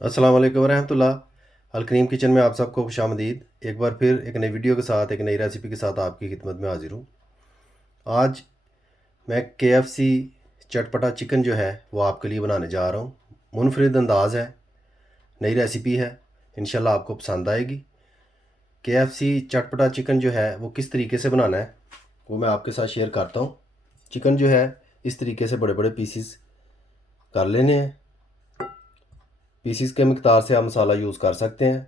अस्सलाम वालेकुम रहमतुल्लाह। अलकरीम किचन में आप सबको खुशामदीद। एक बार फिर एक नई वीडियो के साथ एक नई रेसिपी के साथ आपकी खिदमत में हाजिर हूँ। आज मैं KFC चटपटा चिकन जो है वो आपके लिए बनाने जा रहा हूँ। मुनफरिद अंदाज़ है, नई रेसिपी है, इंशाल्लाह आपको पसंद आएगी। KFC चटपटा चिकन जो है वो किस तरीके से बनाना है वो मैं आपके साथ शेयर करता हूँ। चिकन जो है इस तरीके से बड़े बड़े पीसीस कर लेने हैं। पीसीस के मिक़दार से आप मसाला यूज़ कर सकते हैं।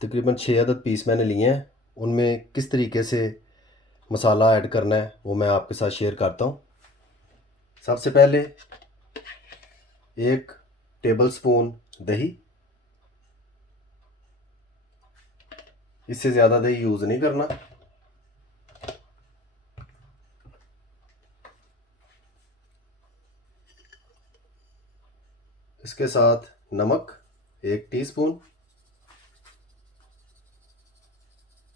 तकरीबन 6 अदद पीस मैंने लिए हैं। उनमें किस तरीके से मसाला ऐड करना है वो मैं आपके साथ शेयर करता हूँ। सबसे पहले 1 टेबल स्पून दही, इससे ज़्यादा दही यूज़ नहीं करना। इसके साथ नमक 1 टीस्पून,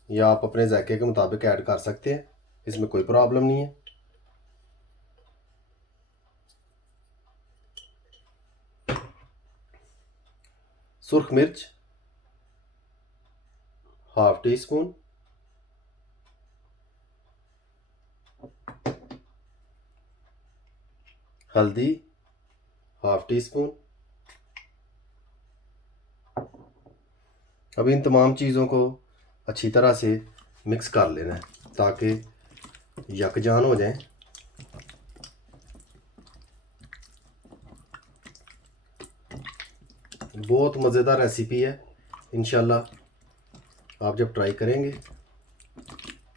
या आप अपने जायके के मुताबिक ऐड कर सकते हैं, इसमें कोई प्रॉब्लम नहीं है। सुर्ख मिर्च ½ टीस्पून, हल्दी ½ टीस्पून। अब इन तमाम चीज़ों को अच्छी तरह से मिक्स कर लेना है ताकि यकजान हो जाएं। बहुत मज़ेदार रेसिपी है, इंशाल्लाह आप जब ट्राई करेंगे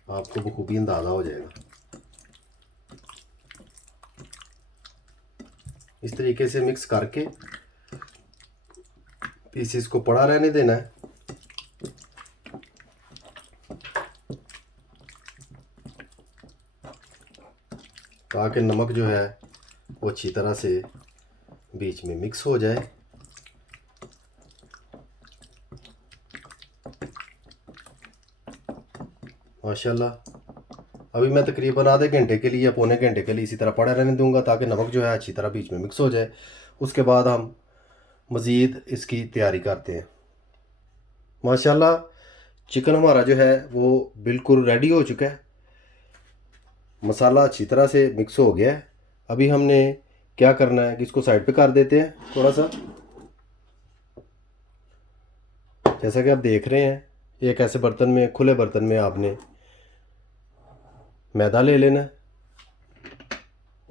आपको बखूबी अंदाज़ा हो जाएगा। इस तरीके से मिक्स करके पीसेस को पड़ा रहने देना है। ताकि नमक जो है वो अच्छी तरह से बीच में मिक्स हो जाए। माशाल्लाह अभी मैं तकरीबन आधे घंटे के लिए या पौने घंटे के लिए इसी तरह पड़ा रहने दूंगा ताकि नमक जो है अच्छी तरह बीच में मिक्स हो जाए। उसके बाद हम मज़ीद इसकी तैयारी करते हैं। माशाल्लाह चिकन हमारा जो है वो बिल्कुल रेडी हो चुका है। मसाला अच्छी तरह से मिक्स हो गया है। अभी हमने क्या करना है कि इसको साइड पे कर देते हैं थोड़ा सा। जैसा कि आप देख रहे हैं, एक ऐसे बर्तन में, खुले बर्तन में आपने मैदा ले लेना है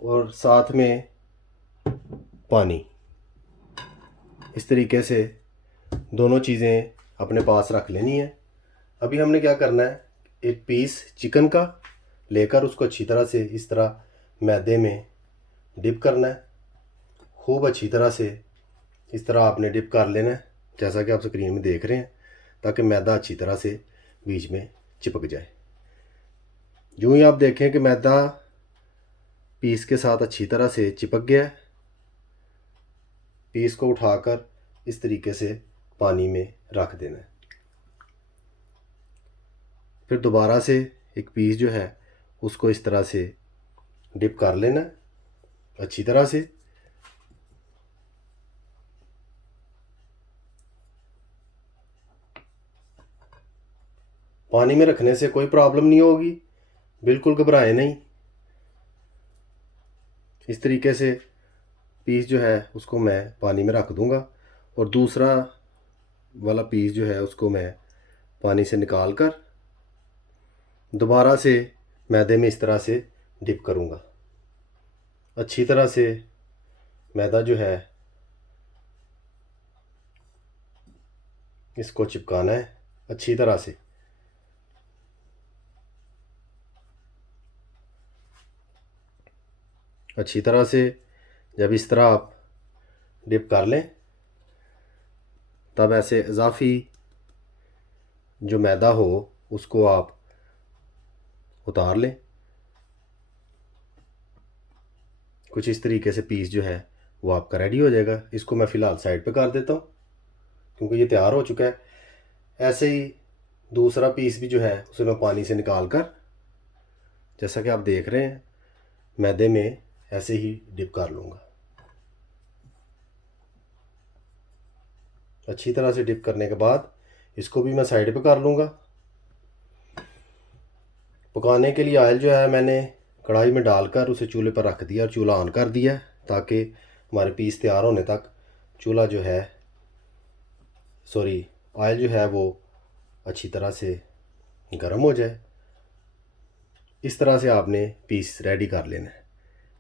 और साथ में पानी। इस तरीके से दोनों चीज़ें अपने पास रख लेनी है। अभी हमने क्या करना है, एक पीस चिकन का लेकर उसको अच्छी तरह से इस तरह मैदे में डिप करना है। खूब अच्छी तरह से इस तरह आपने डिप कर लेना है जैसा कि आप स्क्रीन में देख रहे हैं, ताकि मैदा अच्छी तरह से बीच में चिपक जाए। यूँ ही आप देखें कि मैदा पीस के साथ अच्छी तरह से चिपक गया है, पीस को उठाकर इस तरीके से पानी में रख देना है। फिर दोबारा से एक पीस जो है उसको इस तरह से डिप कर लेना है अच्छी तरह से। पानी में रखने से कोई प्रॉब्लम नहीं होगी, बिल्कुल घबराएं नहीं। इस तरीके से पीस जो है उसको मैं पानी में रख दूंगा और दूसरा वाला पीस जो है उसको मैं पानी से निकाल कर दोबारा से मैदे में इस तरह से डिप करूंगा। अच्छी तरह से मैदा जो है इसको चिपकाना है अच्छी तरह से। अच्छी तरह से जब इस तरह आप डिप कर लें तब ऐसे इजाफी जो मैदा हो उसको आप उतार लें। कुछ इस तरीके से पीस जो है वो आपका रेडी हो जाएगा। इसको मैं फ़िलहाल साइड पे कर देता हूँ क्योंकि ये तैयार हो चुका है। ऐसे ही दूसरा पीस भी जो है उसे मैं पानी से निकाल कर, जैसा कि आप देख रहे हैं, मैदे में ऐसे ही डिप कर लूँगा। अच्छी तरह से डिप करने के बाद इसको भी मैं साइड पे कर लूँगा। पकाने के लिए ऑयल जो है मैंने कढ़ाई में डालकर उसे चूल्हे पर रख दिया और चूल्हा ऑन कर दिया ताकि हमारे पीस तैयार होने तक चूल्हा जो है ऑयल जो है वो अच्छी तरह से गर्म हो जाए। इस तरह से आपने पीस रेडी कर लेना है।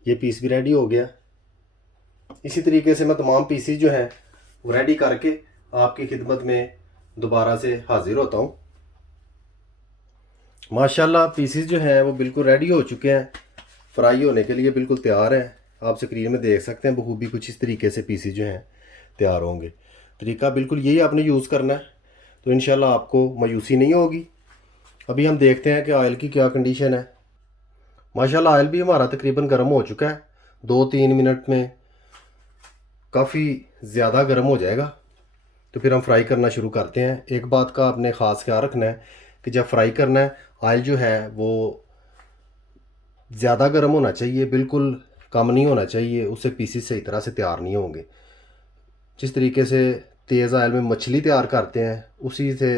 ये पीस भी रेडी हो गया। इसी तरीके से मैं तमाम पीसीस जो हैं वो रेडी करके आपकी खिदमत में दोबारा से हाज़िर होता हूँ। माशाल्लाह पीसीस जो हैं वो बिल्कुल रेडी हो चुके हैं, फ्राई होने के लिए बिल्कुल तैयार हैं। आप स्क्रीन में देख सकते हैं बखूबी कुछ इस तरीके से पीसीस जो हैं तैयार होंगे। तरीका बिल्कुल यही आपने यूज़ करना है, तो इंशाल्लाह आपको मायूसी नहीं होगी। अभी हम देखते हैं कि ऑयल की क्या कंडीशन है। माशाल्लाह ऑयल भी हमारा तकरीबन गर्म हो चुका है। 2-3 मिनट में काफ़ी ज़्यादा गर्म हो जाएगा, तो फिर हम फ्राई करना शुरू करते हैं। एक बात का आपने ख़ास ख्याल रखना है कि जब फ्राई करना है ऑयल जो है वो ज़्यादा गर्म होना चाहिए, बिल्कुल कम नहीं होना चाहिए, उससे पीसीस सही तरह से तैयार नहीं होंगे। जिस तरीके से तेज़ ऑयल में मछली तैयार करते हैं उसी से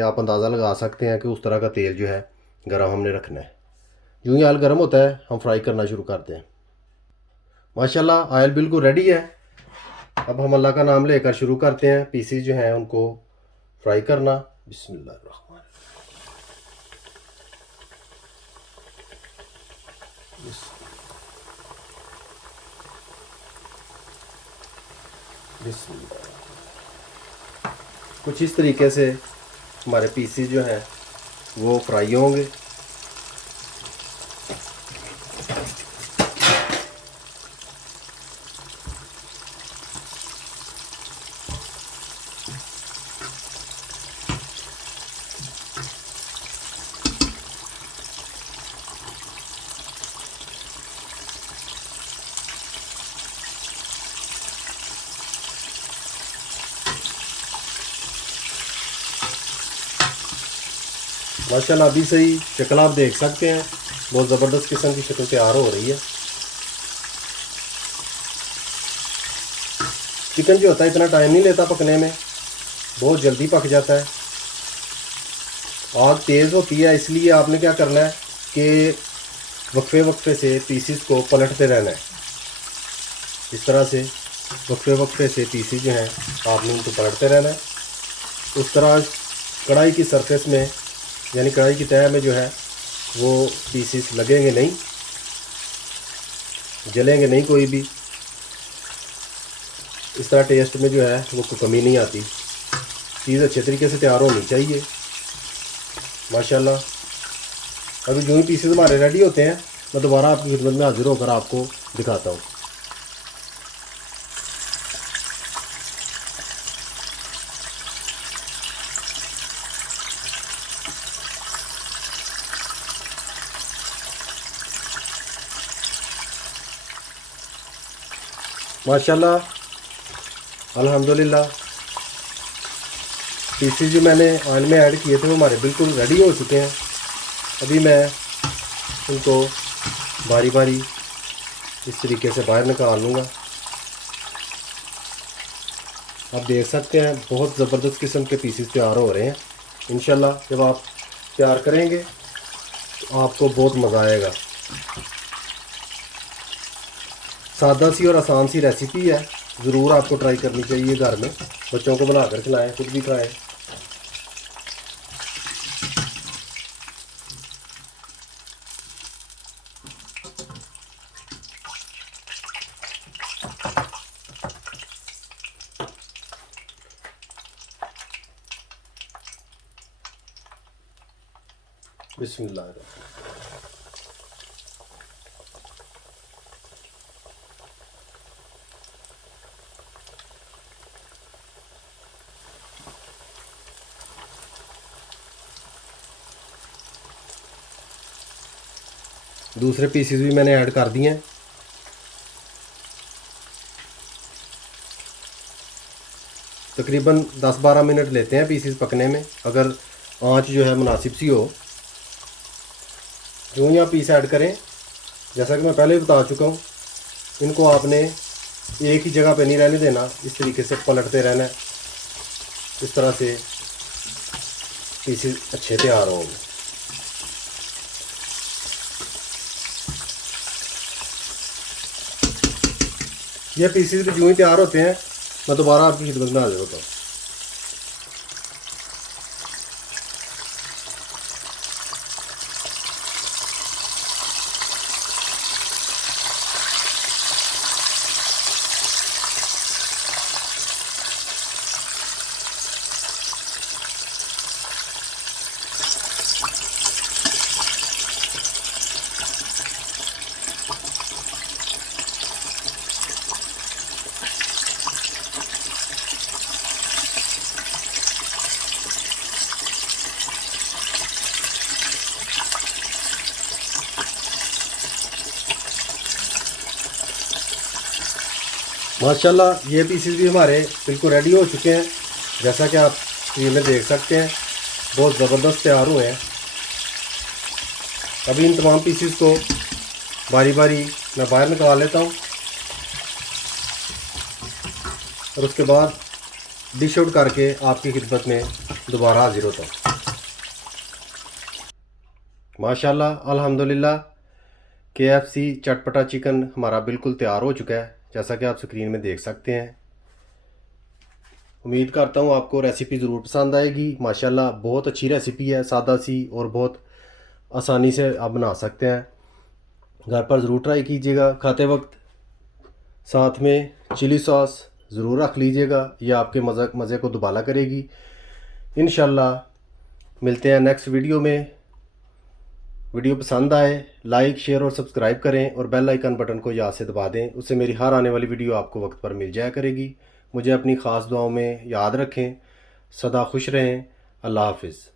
आप अंदाज़ा लगा सकते हैं कि उस तरह का तेल जो है गर्म हमने रखना है। यूँ ही ऑयल गर्म होता है हम फ्राई करना शुरू करते हैं। माशाल्लाह ऑयल बिल्कुल रेडी है। अब हम अल्लाह का नाम लेकर शुरू करते हैं पीसीस जो हैं उनको फ्राई करना। बिस्मिल्लाह कुछ इस तरीके से हमारे पीसीस जो हैं वो फ्राई होंगे। माशाल्लाह अभी सही शक्ल आप देख सकते हैं, बहुत ज़बरदस्त किस्म की शक्ल तैयार हो रही है। चिकन जो होता है इतना टाइम नहीं लेता पकने में, बहुत जल्दी पक जाता है। आग तेज़ होती है, इसलिए आपने क्या करना है कि वक्फे वक्फे से पीसीस को पलटते रहना है। इस तरह से वक्फे वक्फे से पीसीस जो हैं आपने उनको पलटते रहना है। उस तरह कढ़ाई की सरफेस में यानी कढ़ाई की तह में जो है वो पीसीस लगेंगे नहीं, जलेंगे नहीं कोई भी। इस तरह टेस्ट में जो है वो कोई कमी नहीं आती। चीज़ अच्छे तरीके से तैयार होनी चाहिए। माशाल्लाह अभी जो ही पीसेस हमारे रेडी होते हैं मैं दोबारा आपकी खिदमत में हाजिर होकर आपको दिखाता हूँ। माशाल्लाह अल्हम्दुलिल्लाह पीसीस जो मैंने ऑयल में ऐड किए थे वो हमारे बिल्कुल रेडी हो चुके हैं। अभी मैं उनको बारी बारी इस तरीके से बाहर निकाल लूँगा। आप देख सकते हैं बहुत ज़बरदस्त किस्म के पीसीस तैयार हो रहे हैं। इंशाल्लाह जब आप तैयार करेंगे तो आपको बहुत मज़ा आएगा। सादा सी और आसान सी रेसिपी है, ज़रूर आपको ट्राई करनी चाहिए। घर में बच्चों को बनाकर खिलाएं, खुद भी खाएं। बिस्मिल्लाह। दूसरे पीसेस भी मैंने ऐड कर दिए हैं। तकरीबन 10-12 मिनट लेते हैं पीसेस पकने में, अगर आंच जो है मुनासिब सी हो। जो ही आप पीस ऐड करें, जैसा कि मैं पहले बता चुका हूँ, इनको आपने एक ही जगह पे नहीं रहने देना, इस तरीके से पलटते रहना है इस तरह से पीसेस अच्छे तैयार होंगे। ये पीसेस भी यूँ ही तैयार होते हैं, मैं दोबारा आपकी खिदमत में हाजिर होता हूँ। माशाल्लाह ये पीसेस भी हमारे बिल्कुल रेडी हो चुके हैं। जैसा कि आप स्क्रीन में देख सकते हैं, बहुत ज़बरदस्त तैयार हुए हैं। अभी इन तमाम पीसेस को बारी बारी मैं बाहर निकाल लेता हूँ और उसके बाद डिश आउट करके आपकी खिदमत में दोबारा हाजिर होता हूँ। माशाल्लाह अल्हम्दुलिल्लाह KFC चटपटा चिकन हमारा बिल्कुल तैयार हो चुका है, जैसा कि आप स्क्रीन में देख सकते हैं। उम्मीद करता हूँ आपको रेसिपी ज़रूर पसंद आएगी। माशाल्लाह बहुत अच्छी रेसिपी है, सादा सी और बहुत आसानी से आप बना सकते हैं। घर पर ज़रूर ट्राई कीजिएगा। खाते वक्त साथ में चिली सॉस ज़रूर रख लीजिएगा, यह आपके मज़े को दुबाला करेगी। इंशाल्लाह मिलते हैं नेक्स्ट वीडियो में। वीडियो पसंद आए लाइक शेयर और सब्सक्राइब करें और बेल आइकन बटन को याद से दबा दें, उससे मेरी हर आने वाली वीडियो आपको वक्त पर मिल जाया करेगी। मुझे अपनी ख़ास दुआओं में याद रखें। सदा खुश रहें। अल्लाह हाफिज़।